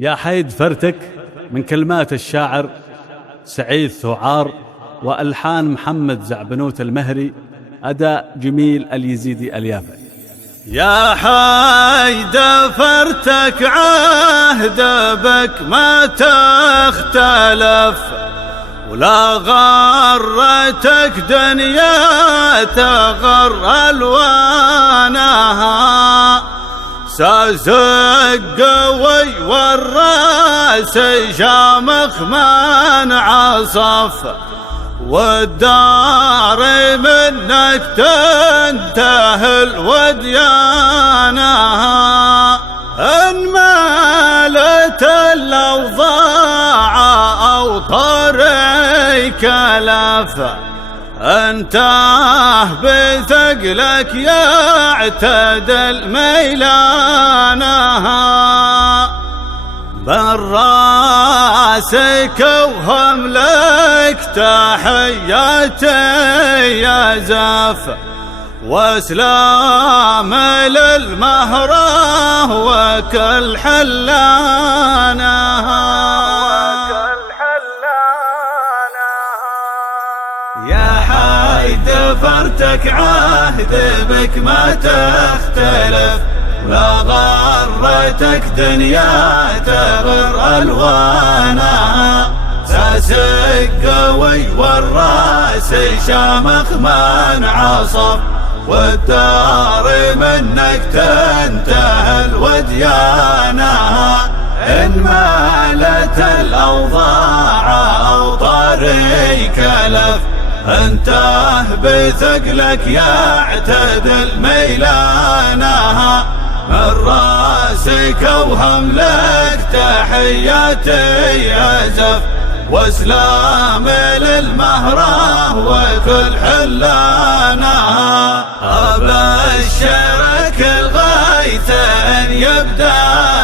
يا حيد فرتك من كلمات الشاعر سعيد ثعار وألحان محمد زعبنوت المهري، أداء جميل اليزيدي اليافعي. يا حيد فرتك عهد بك ما تختلف، ولا غرتك دنيا تغر ألوانها، سازق قوي والراس شامخ من عصف، والدار منك تنتهي الوديانها، إن مالت الأوضاع أو طريق لف، انته بثقلك يعتدل ميلانها، بن راسك وهم لك تحياتي يا زف، واسلام للمهره وكل حلانها. يا حيد فرتك عهد بك ما تختلف، لا غرتك دنيا تغر ألوانها، ساسك قوي والراس شامخ من عصف، والدار منك تنتهي الوديانها، إن مالت الأوضاع أو طريق لف، انته بثقلك يعتدل ميلانها، من راسك وهم لك تحياتي يزف، واسلام للمهره وكل حلانها، ابشرك الغيث ان يبدا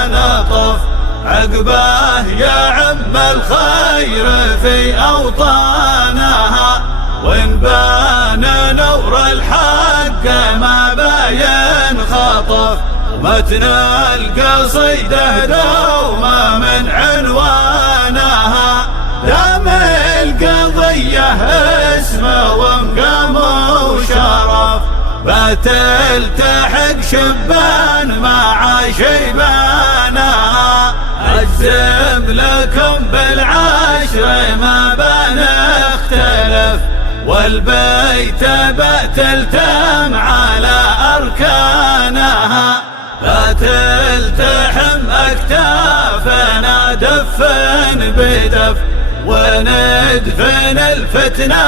نطف، عقباه يا عم الخير في اوطانها، وإن بان نور الحق ما باين خطف، متن القصيدة دوما من عنوانها، دام القضية اسمه ومقام وشرف، بتلتحق شبان مع شيبانها، أجزم لكم بالعشر ما بنختلف، والبيت بتلتم على أركانها، لا تلتحم أكتافنا دفن بدف، وندفن الفتنة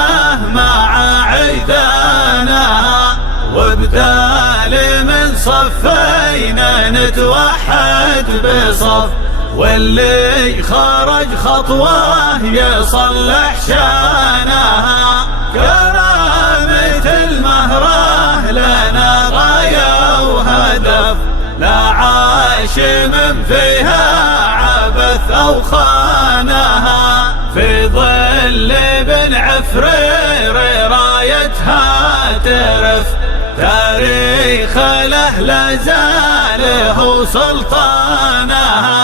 مع عيدانها، وبدال من صفينا نتوحد بصف، واللي خرج خطوة يصلح شانها، كرامة المهره لنا غاية وهدف، لا عاشم فيها عبث أو خانها، في ظل بن عفرير رايتها ترف، تاريخ له لا زاله سلطانها،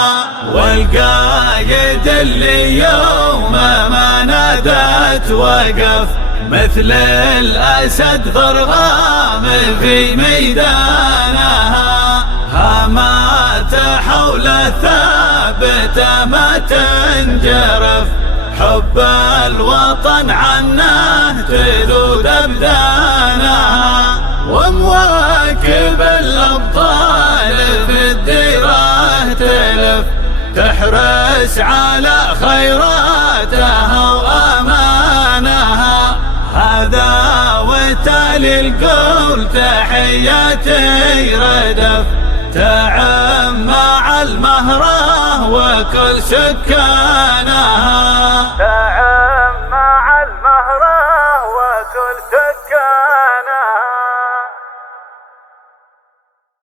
والقايد اللي يوم ما نادت وقف، مثل الأسد ضرغام في ميدانها، هامات حول ثابتة ما تنجرف، حب الوطن عنه تذود أبدانها، ومواكب الأبطال في الديرة تلف، تحرس على خيراتها وأمانها، هذا وتالي القول تحياتي ردف، تعم مع المهره وكل سكانها.